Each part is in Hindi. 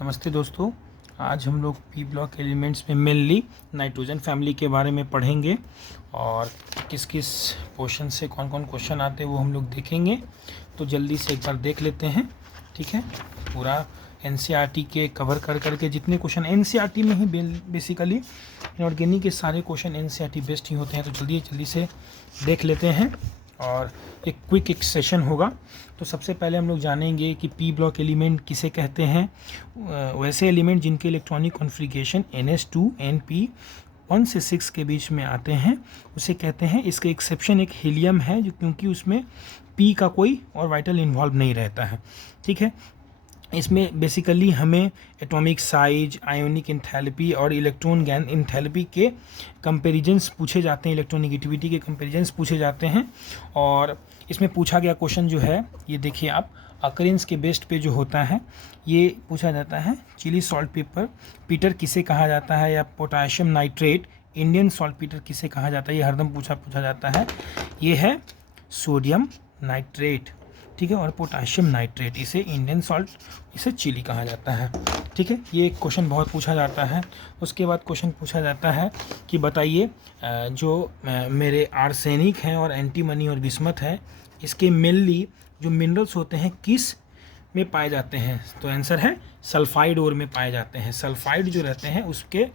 नमस्ते दोस्तों। आज हम लोग पी ब्लॉक एलिमेंट्स में मेनली नाइट्रोजन फैमिली के बारे में पढ़ेंगे और किस किस पोर्शन से कौन कौन क्वेश्चन आते हैं वो हम लोग देखेंगे। तो जल्दी से एक बार देख लेते हैं, ठीक है। पूरा एनसीईआरटी के कवर कर करके जितने क्वेश्चन एनसीईआरटी में ही बेसिकली इनऑर्गेनिक के सारे क्वेश्चन एनसीईआरटी बेस्ड ही होते हैं। तो जल्दी से देख लेते हैं और एक क्विक एक सेशन होगा। तो सबसे पहले हम लोग जानेंगे कि पी ब्लॉक एलिमेंट किसे कहते हैं। वैसे एलिमेंट जिनके इलेक्ट्रॉनिक कॉन्फ़िगरेशन NH2 NP 1 से 6 के बीच में आते हैं उसे कहते हैं। इसका एक्सेप्शन एक हीलियम है, जो क्योंकि उसमें P का कोई और वाइटल इन्वॉल्व नहीं रहता है, ठीक है। इसमें बेसिकली हमें एटॉमिक साइज, आयोनिक एंथैल्पी और इलेक्ट्रॉन गैन एंथैल्पी के कंपैरिजंस पूछे जाते हैं, इलेक्ट्रोनेगेटिविटी के कंपैरिजंस पूछे जाते हैं। और इसमें पूछा गया क्वेश्चन जो है ये देखिए आप, अकरेंस के बेस्ड पे जो होता है ये पूछा जाता है। चिली सॉल्ट पेपर पीटर किसे कहा जाता है, या potassium nitrate Indian salt Peter किसे कहा जाता है, ये हरदम पूछा जाता है। ये है सोडियम नाइट्रेट, ठीक है, और पोटाशियम नाइट्रेट इसे इंडियन सॉल्ट, इसे चिली कहा जाता है, ठीक है। ये एक क्वेश्चन बहुत पूछा जाता है। उसके बाद क्वेश्चन पूछा जाता है कि बताइए जो मेरे आर्सेनिक हैं और एंटीमनी और बिस्मथ है, इसके मेनली जो मिनरल्स होते हैं किस में पाए जाते हैं। तो आंसर है सल्फाइड ओर में पाए जाते हैं। सल्फाइड जो रहते हैं उसके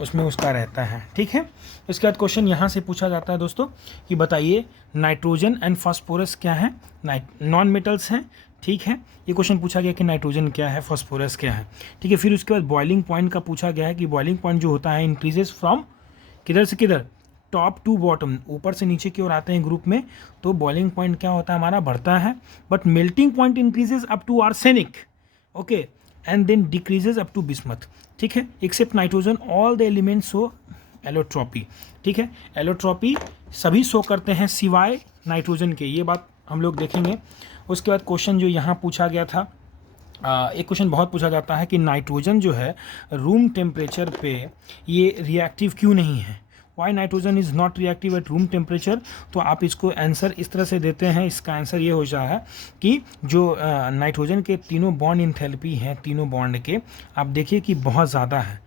उसमें उसका रहता है, ठीक है। इसके बाद क्वेश्चन यहाँ से पूछा जाता है दोस्तों कि बताइए नाइट्रोजन एंड फास्फोरस क्या है, नॉन मेटल्स हैं, ठीक है। ये क्वेश्चन पूछा गया कि नाइट्रोजन क्या है, फास्फोरस क्या है, ठीक है। फिर उसके बाद बॉइलिंग पॉइंट का पूछा गया है कि बॉइलिंग पॉइंट जो होता है इंक्रीजेस फ्रॉम किधर से किधर, टॉप टू बॉटम, ऊपर से नीचे की ओर आते हैं ग्रुप में। तो बॉइलिंग पॉइंट क्या होता है हमारा, बढ़ता है। But melting point increases up to arsenic, okay, and then decreases up to bismuth, ठीक है। Except nitrogen all the elements show allotropy, ठीक है। एलोट्रॉपी सभी शो करते हैं सिवाय नाइट्रोजन के, ये बात हम लोग देखेंगे। उसके बाद क्वेश्चन जो यहाँ पूछा गया था, एक क्वेश्चन बहुत पूछा जाता है कि नाइट्रोजन जो है रूम टेम्परेचर पे ये रिएक्टिव क्यों नहीं है, why nitrogen is not reactive at room temperature. तो आप इसको आंसर इस तरह से देते हैं, इसका आंसर ये हो रहा है कि जो नाइट्रोजन के तीनों बॉन्ड इंथैल्पी हैं, तीनों बॉन्ड के, आप देखिए कि बहुत ज़्यादा है,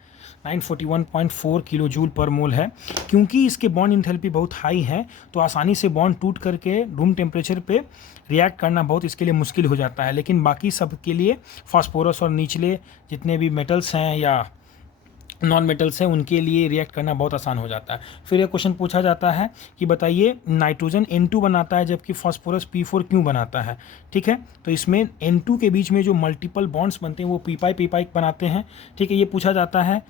941.4 किलो जूल पर मोल है। क्योंकि इसके बॉन्ड इंथैल्पी बहुत हाई है तो आसानी से बॉन्ड टूट करके रूम टेम्परेचर पे रिएक्ट करना बहुत इसके लिए मुश्किल हो जाता है। लेकिन बाकी सब के लिए फास्फोरस और निचले जितने भी मेटल्स हैं या नॉन मेटल्स हैं उनके लिए रिएक्ट करना बहुत आसान हो जाता है। फिर एक क्वेश्चन पूछा जाता है कि बताइए नाइट्रोजन N2 बनाता है जबकि फास्फोरस P4 क्यों बनाता है, ठीक है। तो इसमें N2 के बीच में जो मल्टीपल बॉन्ड्स बनते हैं वो P5 बनाते हैं, ठीक है, ये पूछा जाता है।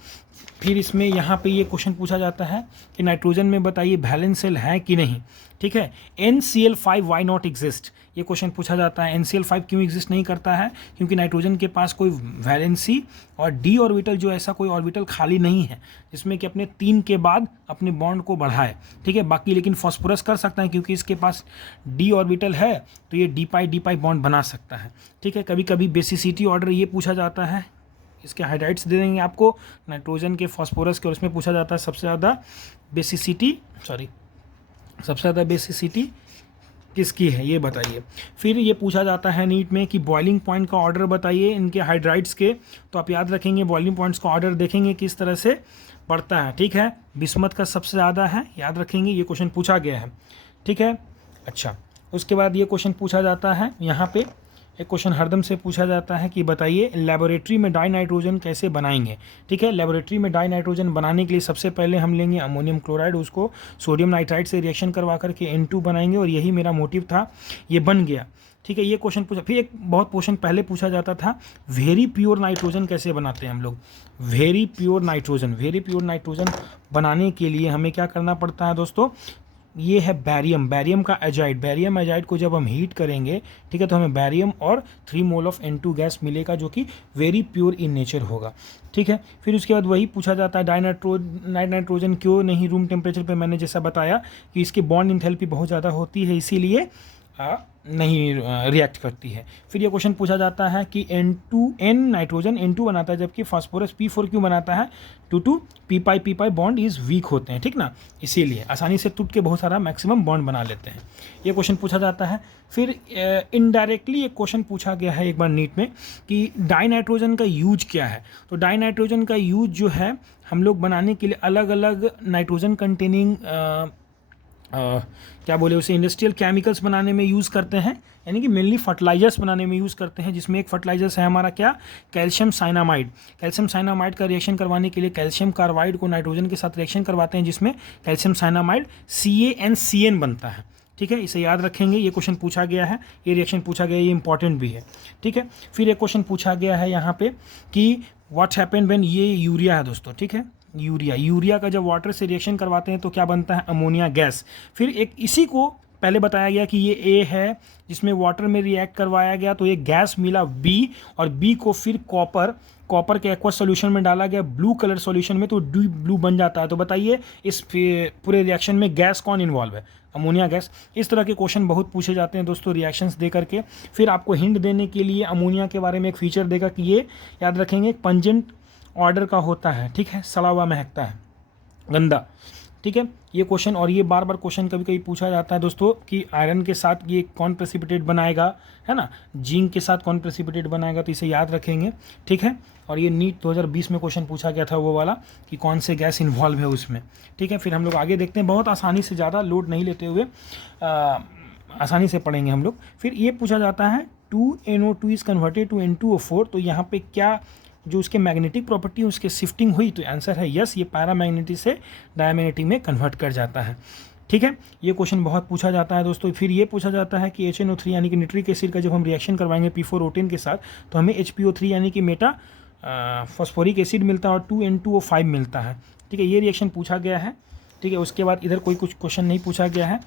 फिर इसमें यहाँ पे ये क्वेश्चन पूछा जाता है कि नाइट्रोजन में बताइए वैलेंस शेल है कि नहीं, ठीक है। NCl5 वाई नॉट एग्जिस्ट, ये क्वेश्चन पूछा जाता है। NCl5 क्यों एग्जिस्ट नहीं करता है, क्योंकि नाइट्रोजन के पास कोई वैलेंसी और डी ऑर्बिटल जो ऐसा कोई ऑर्बिटल खाली नहीं है जिसमें कि अपने 3 के बाद अपने बॉन्ड को बढ़ाए, ठीक है। बाकी लेकिन फास्फोरस कर सकता है क्योंकि इसके पास डी ऑर्बिटल है तो ये डी पाई बॉन्ड बना सकता है, ठीक है। कभी कभी बेसिसिटी ऑर्डर ये पूछा जाता है, इसके हाइड्राइट्स दे देंगे आपको नाइट्रोजन के, फास्फोरस के, और उसमें पूछा जाता है सबसे ज़्यादा बेसिसिटी किसकी है ये बताइए। फिर ये पूछा जाता है नीट में कि बॉइलिंग पॉइंट का ऑर्डर बताइए इनके हाइड्राइट्स के। तो आप याद रखेंगे बॉइलिंग पॉइंट्स का ऑर्डर देखेंगे किस तरह से बढ़ता है, ठीक है। बिस्मथ का सबसे ज़्यादा है, याद रखेंगे, ये क्वेश्चन पूछा गया है, ठीक है। अच्छा, उसके बाद ये क्वेश्चन पूछा जाता है, यहाँ पे एक क्वेश्चन हरदम से पूछा जाता है कि बताइए लेबोरेटरी में डाई नाइट्रोजन कैसे बनाएंगे, ठीक है। लेबोरेटरी में डाई नाइट्रोजन बनाने के लिए सबसे पहले हम लेंगे अमोनियम क्लोराइड, उसको सोडियम नाइट्राइड से रिएक्शन करवा करके N2 बनाएंगे, और यही मेरा मोटिव था, ये बन गया, ठीक है। ये क्वेश्चन पूछा। फिर एक बहुत क्वेश्चन पहले पूछा जाता था वेरी प्योर नाइट्रोजन कैसे बनाते हैं हम लोग। वेरी प्योर नाइट्रोजन बनाने के लिए हमें क्या करना पड़ता है दोस्तों, ये है बैरियम का एजाइड को जब हम हीट करेंगे, ठीक है, तो हमें बैरियम और 3 मोल ऑफ N2 गैस मिलेगा जो कि वेरी प्योर इन नेचर होगा, ठीक है। फिर उसके बाद वही पूछा जाता है नाइट्रोजन क्यों नहीं रूम टेम्परेचर पे, मैंने जैसा बताया कि इसके बॉन्ड इंथैल्पी बहुत ज़्यादा होती है, इसीलिए नहीं रिएक्ट करती है। फिर ये क्वेश्चन पूछा जाता है कि N2N नाइट्रोजन N2 बनाता है जबकि फास्फोरस P4 क्यों बनाता है, 2 P बॉन्ड इज वीक होते हैं, ठीक ना, इसीलिए आसानी से टूट के बहुत सारा मैक्सिमम बॉन्ड बना लेते हैं। ये क्वेश्चन पूछा जाता है। फिर इनडायरेक्टली एक क्वेश्चन पूछा गया है एक बार नीट में कि डाई नाइट्रोजन का यूज क्या है। तो डाई नाइट्रोजन का यूज जो है हम लोग बनाने के लिए अलग अलग नाइट्रोजन कंटेनिंग क्या बोले उसे इंडस्ट्रियल केमिकल्स बनाने में यूज़ करते हैं, यानी कि मेनली फर्टिलाइजर्स बनाने में यूज़ करते हैं, जिसमें एक फर्टिलाइजर्स है हमारा क्या, कैल्शियम साइनामाइड। कैल्शियम साइनामाइड का रिएक्शन करवाने के लिए कैल्शियम कार्बाइड को नाइट्रोजन के साथ रिएक्शन करवाते हैं, जिसमें कैल्शियम साइनामाइड CaNCN बनता है, ठीक है, इसे याद रखेंगे। ये क्वेश्चन पूछा गया है, ये रिएक्शन पूछा गया है, ये इंपॉर्टेंट भी है, ठीक है। फिर एक क्वेश्चन पूछा गया है यहाँ पे कि व्हाट हैपन व्हेन, ये यूरिया है दोस्तों, ठीक है, यूरिया का जब वाटर से रिएक्शन करवाते हैं तो क्या बनता है, अमोनिया गैस। फिर एक इसी को पहले बताया गया कि ये ए है जिसमें वाटर में रिएक्ट करवाया गया तो ये गैस मिला B, और B को फिर कॉपर के एक्वा सॉल्यूशन में डाला गया ब्लू कलर सॉल्यूशन में, तो डीप ब्लू बन जाता है। तो बताइए इस पूरे रिएक्शन में गैस कौन इन्वॉल्व है, अमोनिया गैस। इस तरह के क्वेश्चन बहुत पूछे जाते हैं दोस्तों रिएक्शंस दे करके। फिर आपको हिंट देने के लिए अमोनिया के बारे में एक फीचर देगा कि ये याद रखेंगे पंजेंट ऑर्डर का होता है, ठीक है, सड़ा हुआ महकता है, गंदा, ठीक है, ये क्वेश्चन। और ये बार बार क्वेश्चन कभी कभी पूछा जाता है दोस्तों कि आयरन के साथ ये कौन प्रेसिपिटेट बनाएगा, है ना, जिंक के साथ कौन प्रेसिपिटेट बनाएगा, तो इसे याद रखेंगे, ठीक है। और ये नीट 2020 में क्वेश्चन पूछा गया था वो वाला कि कौन से गैस इन्वॉल्व है उसमें, ठीक है। फिर हम लोग आगे देखते हैं, बहुत आसानी से, ज़्यादा लोड नहीं लेते हुए आसानी से पढ़ेंगे हम लोग। फिर ये पूछा जाता है 2NO2 is converted to N2O4, तो यहाँ पे क्या जो उसके मैग्नेटिक प्रॉपर्टी उसके शिफ्टिंग हुई, तो आंसर है यस, ये पैरामैग्नेटिक से डायमैग्नेटिक में कन्वर्ट कर जाता है, ठीक है। ये क्वेश्चन बहुत पूछा जाता है दोस्तों। फिर ये पूछा जाता है कि HNO3 यानी कि निट्रिक एसिड का जब हम रिएक्शन करवाएंगे P4O10 के साथ तो हमें HPO3 यानी कि मेटा फॉस्फोरिक एसिड मिलता है और 2N2O5 मिलता है, ठीक है, ये रिएक्शन पूछा गया है, ठीक है। उसके बाद इधर कोई कुछ क्वेश्चन नहीं पूछा गया है।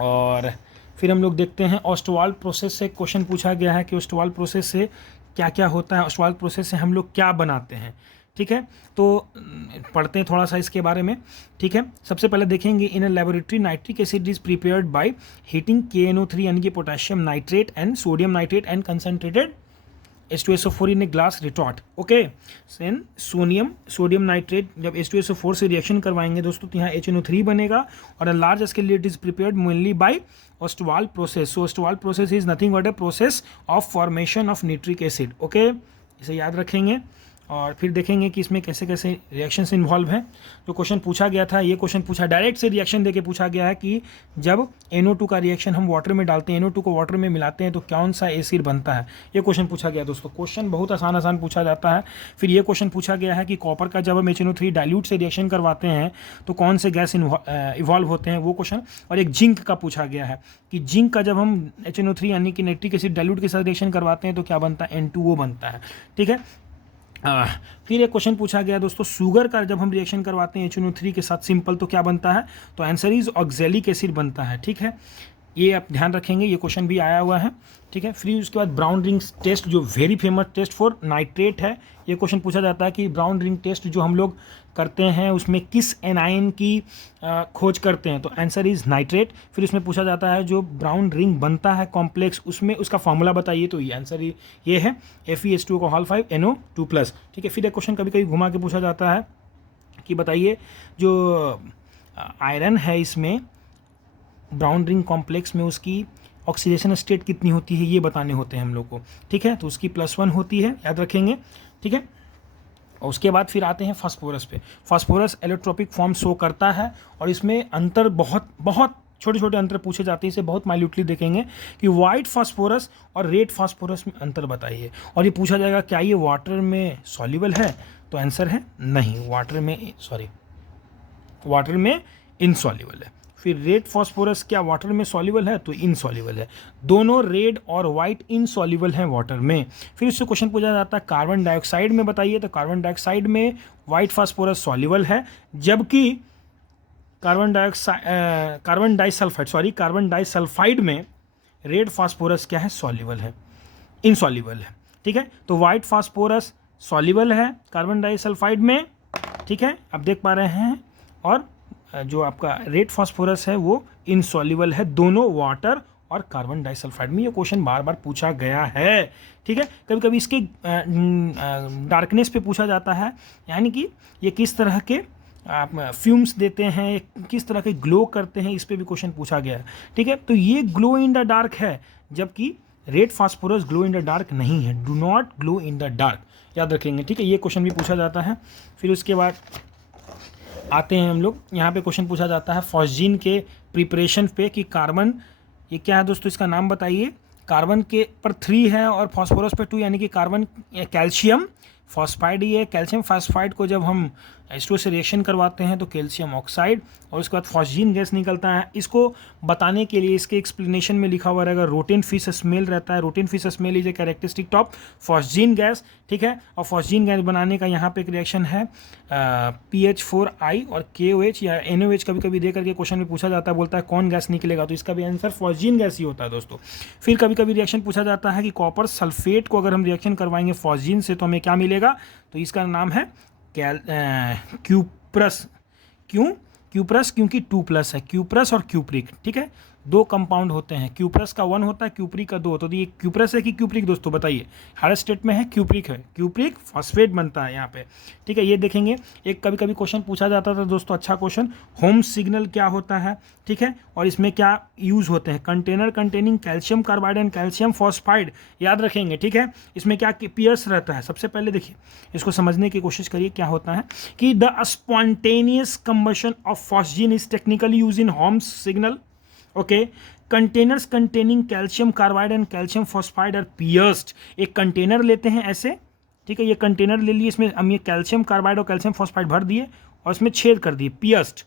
और फिर हम लोग देखते हैं ऑस्टवाल्ड प्रोसेस से क्वेश्चन पूछा गया है कि ऑस्टवाल्ड प्रोसेस से क्या क्या होता है, ऑस्टवाल्ड प्रोसेस से हम लोग क्या बनाते हैं, ठीक है। तो पढ़ते हैं थोड़ा सा इसके बारे में, ठीक है। सबसे पहले देखेंगे in a laboratory nitric acid is prepared by heating KNO3 यानी कि potassium nitrate and sodium nitrate and concentrated H2SO4 in a glass retort, okay. सेन सोडियम नाइट्रेट जब H2SO4 से रिएक्शन करवाएंगे दोस्तों तो यहाँ HNO3 बनेगा और a large scale it is prepared mainly by Ostwald process. So Ostwald process is nothing but a process of formation of nitric acid, okay, इसे याद रखेंगे। और फिर देखेंगे कि इसमें कैसे कैसे रिएक्शंस इन्वॉल्व हैं। जो क्वेश्चन पूछा गया था, ये क्वेश्चन पूछा डायरेक्ट से रिएक्शन देके पूछा गया है कि जब NO2 का रिएक्शन हम वाटर में डालते हैं, NO2 को वाटर में मिलाते हैं तो कौन सा एसिड बनता है, ये क्वेश्चन पूछा गया दोस्तों। क्वेश्चन बहुत आसान पूछा जाता है। फिर ये क्वेश्चन पूछा गया है कि कॉपर का जब हम HNO3 डाइल्यूट से रिएक्शन करवाते हैं तो कौन से गैस इवॉल्व होते हैं, वो क्वेश्चन। और एक जिंक का पूछा गया है कि जिंक का जब हम HNO3 यानी कि नाइट्रिक एसिड डाइल्यूट के साथ रिएक्शन करवाते हैं तो क्या बनता है, N2O बनता है, ठीक है। फिर एक क्वेश्चन पूछा गया दोस्तों शुगर का जब हम रिएक्शन करवाते हैं HNO3 के साथ सिंपल तो क्या बनता है, तो आंसर इज ऑक्जेलिक एसिड बनता है, ठीक है। ये आप ध्यान रखेंगे, ये क्वेश्चन भी आया हुआ है, ठीक है। फिर उसके बाद ब्राउन रिंग टेस्ट जो very famous test for nitrate है, ये क्वेश्चन पूछा जाता है कि ब्राउन रिंग टेस्ट जो हम लोग करते हैं उसमें किस एनायन की खोज करते हैं, तो आंसर इज नाइट्रेट। फिर उसमें पूछा जाता है जो ब्राउन रिंग बनता है कॉम्प्लेक्स उसमें उसका फॉर्मूला बताइए, तो ये आंसर ये है FeH2O5NO2+, ठीक है। फिर एक क्वेश्चन कभी कभी घुमा के पूछा जाता है कि बताइए जो आयरन है इसमें ब्राउन रिंग कॉम्प्लेक्स में उसकी ऑक्सीडेशन स्टेट कितनी होती है, ये बताने होते हैं हम लोग को, ठीक है। तो उसकी +1 होती है, याद रखेंगे, ठीक है। और उसके बाद फिर आते हैं फास्फोरस पे। फास्फोरस एलोट्रोपिक फॉर्म शो करता है और इसमें अंतर बहुत छोटे छोटे अंतर पूछे जाते हैं, इसे बहुत माइल्यूटली देखेंगे कि वाइट फास्फोरस और रेड फास्फोरस में अंतर बताइए। और ये पूछा जाएगा क्या ये वाटर में सॉल्युबल है, तो आंसर है नहीं, वाटर में इनसॉल्युबल है। फिर रेड फास्फोरस क्या वाटर में सॉल्युबल है, तो इनसॉल्युबल है। दोनों रेड और वाइट इनसॉल्युबल हैं वाटर में। फिर इससे क्वेश्चन पूछा जाता है कार्बन डाइऑक्साइड में बताइए, तो कार्बन डाइऑक्साइड में वाइट फास्फोरस सॉल्युबल है जबकि कार्बन डाइसल्फाइड में रेड फास्फोरस क्या है, सॉल्युबल है, इनसॉल्युबल है, ठीक है। तो वाइट फास्फोरस सॉल्युबल है कार्बन डाइसल्फाइड में, ठीक है, आप देख पा रहे हैं। और जो आपका रेड फास्फोरस है वो इनसॉल्युबल है दोनों वाटर और कार्बन डाइसल्फाइड में। ये क्वेश्चन बार बार पूछा गया है, ठीक है। कभी कभी इसके डार्कनेस पे पूछा जाता है, यानी कि ये किस तरह के आप फ्यूम्स देते हैं, किस तरह के ग्लो करते हैं, इस पे भी क्वेश्चन पूछा गया है, ठीक है। तो ये ग्लो इन द डार्क है, जबकि red phosphorus glow in the dark नहीं है, do not glow in the dark, याद रखेंगे, ठीक है। ये क्वेश्चन भी पूछा जाता है। फिर उसके बाद आते हैं हम लोग, यहाँ पे क्वेश्चन पूछा जाता है फॉस्जीन के प्रिपरेशन पे कि कार्बन, ये क्या है दोस्तों, इसका नाम बताइए। कार्बन के पर 3 है और फास्फोरस पे 2, यानी कि कार्बन कैल्शियम फॉस्फाइड ही है। कैल्शियम फॉस्फाइड को जब हम H2O से रिएक्शन करवाते हैं तो कैल्शियम ऑक्साइड, और उसके बाद फॉस्जीन गैस निकलता है। इसको बताने के लिए इसके एक्सप्लेनेशन में लिखा हुआ रहेगा रोटेन फिश स्मेल रहता है। Rotten fish smell is a characteristic of phosgene gas, ठीक है। और फॉस्जीन गैस बनाने का यहाँ पे एक रिएक्शन है PH4I और KOH या NOH कभी कभी दे करके क्वेश्चन में पूछा जाता है, बोलता है कौन गैस निकलेगा, तो इसका भी आंसर फॉस्जीन गैस ही होता है दोस्तों। फिर कभी कभी रिएक्शन पूछा जाता है कि कॉपर सल्फेट को अगर हम रिएक्शन करवाएंगे फॉस्जीन से तो हमें क्या मिलेगा, तो इसका नाम है क्यूप्रस। क्यूप्रस क्योंकि 2+ है, क्यूप्रस और क्यूप्रिक, ठीक है। 2 कंपाउंड होते हैं, क्यूप्रस का 1 होता है, क्यूप्रिक का 2 होता है। तो ये क्यूप्रस है कि क्यूप्रिक दोस्तों बताइए, हर स्टेट में है क्यूप्रिक है, क्यूप्रिक फॉस्फेट बनता है यहाँ पे, ठीक है। ये देखेंगे, एक कभी कभी क्वेश्चन पूछा जाता था दोस्तों, अच्छा क्वेश्चन, होम सिग्नल क्या होता है, ठीक है, और इसमें क्या यूज होते हैं, container containing calcium carbide and calcium phosphide, याद रखेंगे, ठीक है। इसमें क्या पियर्स रहता है, सबसे पहले देखिए इसको समझने की कोशिश करिए क्या होता है कि the spontaneous combustion of phosgene is technically use in home signal, okay. Containers containing calcium carbide and calcium phosphide are pierced. एक कंटेनर लेते हैं ऐसे, ठीक है, ये कंटेनर ले लिए, इसमें हम ये कैल्शियम कार्बाइड और कैल्शियम फॉस्फाइड भर दिए और इसमें छेद कर दिए, पियर्स्ड,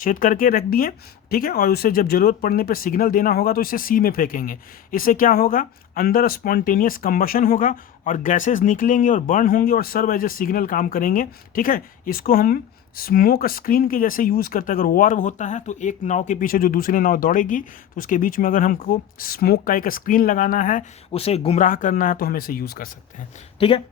छेद करके रख दिए, ठीक है। और उसे जब जरूरत पड़ने पे सिग्नल देना होगा तो इसे सी में फेंकेंगे। इससे क्या होगा, अंदर स्पॉन्टेनियस कंबशन होगा और गैसेस निकलेंगे और बर्न होंगे और सर्व एज ए सिग्नल काम करेंगे, ठीक है। इसको हम स्मोक स्क्रीन के जैसे यूज़ करते हैं। अगर वॉर होता है तो एक नाव के पीछे जो दूसरी नाव दौड़ेगी तो उसके बीच में अगर हमको स्मोक का एक स्क्रीन लगाना है, उसे गुमराह करना है, तो हम इसे यूज़ कर सकते हैं, ठीक है।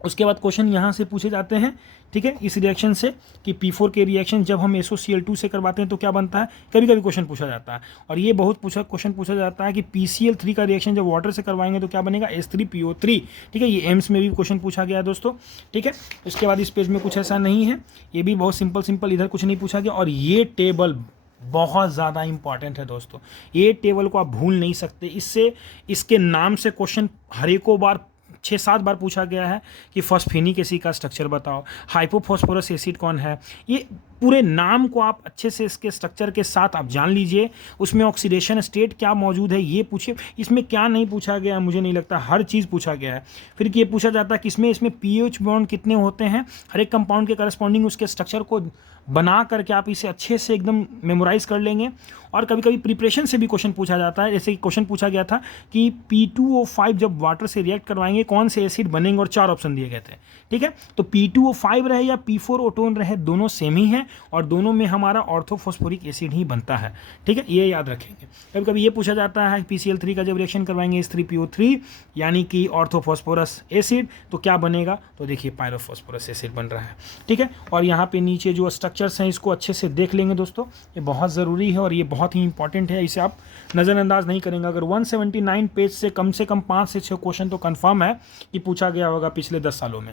उसके बाद क्वेश्चन यहाँ से पूछे जाते हैं, ठीक है, इस रिएक्शन से कि P4 के रिएक्शन जब हम SOCl2 से करवाते हैं तो क्या बनता है, कभी कभी क्वेश्चन पूछा जाता है। और ये बहुत क्वेश्चन पूछा जाता है कि PCl3 का रिएक्शन जब वाटर से करवाएंगे तो क्या बनेगा, H3PO3, ठीक है। ये एम्स में भी क्वेश्चन पूछा गया है दोस्तों, ठीक है। उसके बाद इस पेज में कुछ ऐसा नहीं है, ये भी बहुत सिंपल, इधर कुछ नहीं पूछा गया। और ये टेबल बहुत ज़्यादा इंपॉर्टेंट है दोस्तों, ये टेबल को आप भूल नहीं सकते। इससे इसके नाम से क्वेश्चन हर एक बार 6-7 बार पूछा गया है कि फॉस्फेनिक एसिड का स्ट्रक्चर बताओ, हाइपोफॉस्फोरस एसिड कौन है। ये पूरे नाम को आप अच्छे से इसके स्ट्रक्चर के साथ आप जान लीजिए, उसमें ऑक्सीडेशन स्टेट क्या मौजूद है ये पूछिए। इसमें क्या नहीं पूछा गया, मुझे नहीं लगता, हर चीज़ पूछा गया है। फिर ये पूछा जाता है कि इसमें पीएच बॉन्ड कितने होते हैं, हर एक कंपाउंड के करस्पॉन्डिंग उसके स्ट्रक्चर को बना करके आप इसे अच्छे से एकदम मेमोराइज कर लेंगे। और कभी कभी प्रिपरेशन से भी क्वेश्चन पूछा जाता है, जैसे कि क्वेश्चन पूछा गया था कि P2O5 जब वाटर से रिएक्ट करवाएंगे कौन से एसिड बनेंगे, और 4 ऑप्शन दिए गए थे, ठीक है। तो P2O5 रहे या P4O2 रहे, दोनों सेम ही है और दोनों में हमारा ऑर्थोफॉस्फोरिक एसिड ही बनता है, ठीक है, ये याद रखेंगे। कभी कभी ये पूछा जाता है PCl3 का जब रिएक्शन करवाएंगे H3PO3 यानी कि ऑर्थोफॉस्फोरस एसिड, तो क्या बनेगा, तो देखिए पायरोफॉस्फोरस एसिड बन रहा है, ठीक है। और यहाँ पे नीचे जो स्ट्रक्चर्स हैं इसको अच्छे से देख लेंगे दोस्तों, ये बहुत ज़रूरी है और ये बहुत ही इंपॉर्टेंट है, इसे आप नज़रअंदाज नहीं करेंगे। अगर 179 पेज से कम 5 से 6 क्वेश्चन तो कंफर्म है कि पूछा गया होगा पिछले 10 सालों में,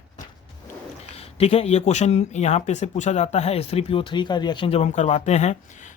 ठीक है। ये क्वेश्चन यहाँ पे से पूछा जाता है H3PO3 का रिएक्शन जब हम करवाते हैं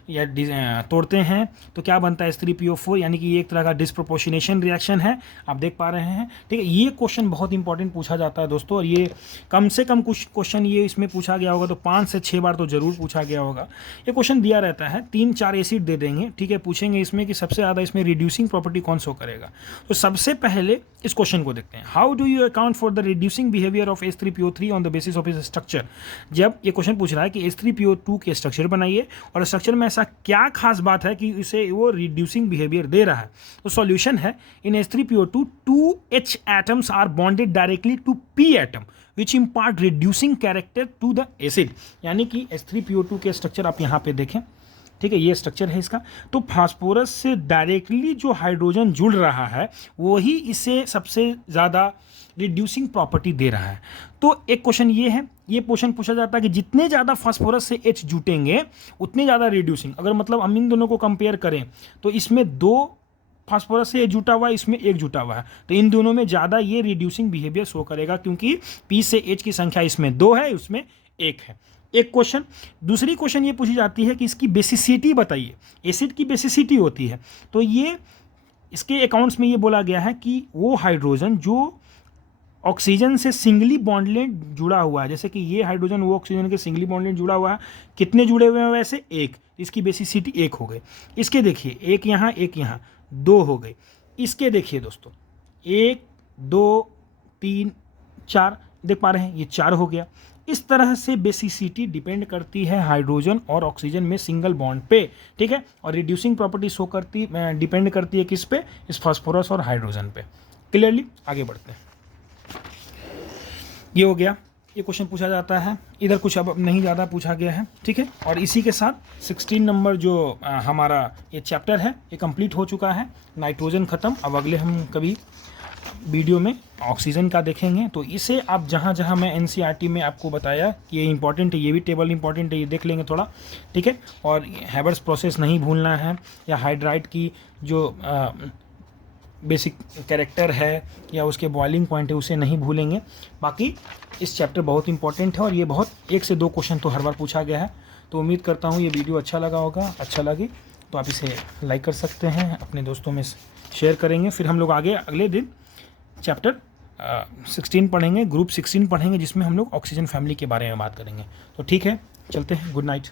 या तोड़ते हैं तो क्या बनता है H3PO4, यानी कि ये एक तरह का डिस्प्रोपोर्शनेशन रिएक्शन है, आप देख पा रहे हैं, ठीक है। ये क्वेश्चन बहुत इंपॉर्टेंट पूछा जाता है दोस्तों, और ये कम से कम कुछ क्वेश्चन ये इसमें पूछा गया होगा तो 5 से 6 बार तो जरूर पूछा गया होगा। ये क्वेश्चन दिया रहता है, 3-4 एसिड दे देंगे, ठीक है, पूछेंगे इसमें कि सबसे ज़्यादा इसमें रिड्यूसिंग प्रॉपर्टी कौन शो करेगा। तो सबसे पहले इस क्वेश्चन को देखते हैं, how do you account for the reducing behaviour of H3PO3 on the basis of इस स्ट्रक्चर। जब ये क्वेश्चन पूछ रहा है कि H3PO2 के स्ट्रक्चर बनाइए और स्ट्रक्चर में ऐसा क्या खास बात है कि इसे वो रिड्यूसिंग बिहेवियर दे रहा है, तो सॉल्यूशन है इन H3PO2 2 H atoms are bonded directly to P atom which impart reducing character to the acid। यानी कि H3PO2 के स्ट्रक्चर आप यहाँ पे देखें, ठीक है, ये स्ट्रक्चर है इसका। तो फास्फोरस से डायरेक्टली जो हाइड्रोजन जुड़ रहा है वही इसे सबसे ज़्यादा रिड्यूसिंग प्रॉपर्टी दे रहा है। तो एक क्वेश्चन ये है, ये क्वेश्चन पूछा जाता है कि जितने ज़्यादा फास्फोरस से H जुटेंगे उतने ज़्यादा रिड्यूसिंग। अगर मतलब हम इन दोनों को कंपेयर करें तो इसमें 2 फास्फोरस से जुटा हुआ है, इसमें 1 जुटा हुआ है, तो इन दोनों में ज़्यादा ये रिड्यूसिंग बिहेवियर शो करेगा, क्योंकि P से H की संख्या इसमें 2 है, उसमें 1 है। एक क्वेश्चन। दूसरी क्वेश्चन ये पूछी जाती है कि इसकी बेसिसिटी बताइए। एसिड की बेसिसिटी होती है, तो ये इसके अकाउंट्स में ये बोला गया है कि वो हाइड्रोजन जो ऑक्सीजन से सिंगली बॉन्डलेट जुड़ा हुआ है, जैसे कि ये हाइड्रोजन वो ऑक्सीजन के सिंगली बॉन्डलेट जुड़ा हुआ है, कितने जुड़े हुए हैं वैसे 1, इसकी बेसिसिटी 1 हो गई। इसके देखिए 1 यहाँ 1 यहाँ 2 हो गई। इसके देखिए दोस्तों 1 2 3 4 देख पा रहे हैं, ये 4 हो गया। इस तरह से बेसिसिटी डिपेंड करती है हाइड्रोजन और ऑक्सीजन में सिंगल बॉन्ड पे, ठीक है। और रिड्यूसिंग प्रॉपर्टी शो करती डिपेंड करती है किस पे, इस फास्फोरस और हाइड्रोजन पे। क्लियरली आगे बढ़ते हैं। ये हो गया, ये क्वेश्चन पूछा जाता है, इधर कुछ अब नहीं ज़्यादा पूछा गया है, ठीक है। और इसी के साथ 16 नंबर जो हमारा ये चैप्टर है ये कंप्लीट हो चुका है। नाइट्रोजन ख़त्म। अब अगले हम कभी वीडियो में ऑक्सीजन का देखेंगे। तो इसे आप जहाँ जहाँ मैं NCERT में आपको बताया कि ये इंपॉर्टेंट है, ये भी टेबल इंपॉर्टेंट है, ये देख लेंगे थोड़ा, ठीक है। और हैबर्स प्रोसेस नहीं भूलना है, या हाइड्राइड की जो बेसिक कैरेक्टर है या उसके बॉइलिंग पॉइंट है उसे नहीं भूलेंगे। बाकी इस चैप्टर बहुत इंपॉर्टेंट है और ये बहुत 1 से 2 क्वेश्चन तो हर बार पूछा गया है। तो उम्मीद करता हूँ ये वीडियो अच्छा लगा होगा। अच्छा लगे तो आप इसे लाइक कर सकते हैं, अपने दोस्तों में शेयर करेंगे। फिर हम लोग आगे अगले दिन चैप्टर 16 पढ़ेंगे, ग्रुप 16 पढ़ेंगे, जिसमें हम लोग ऑक्सीजन फैमिली के बारे में बात करेंगे। तो ठीक है, चलते हैं। Good night.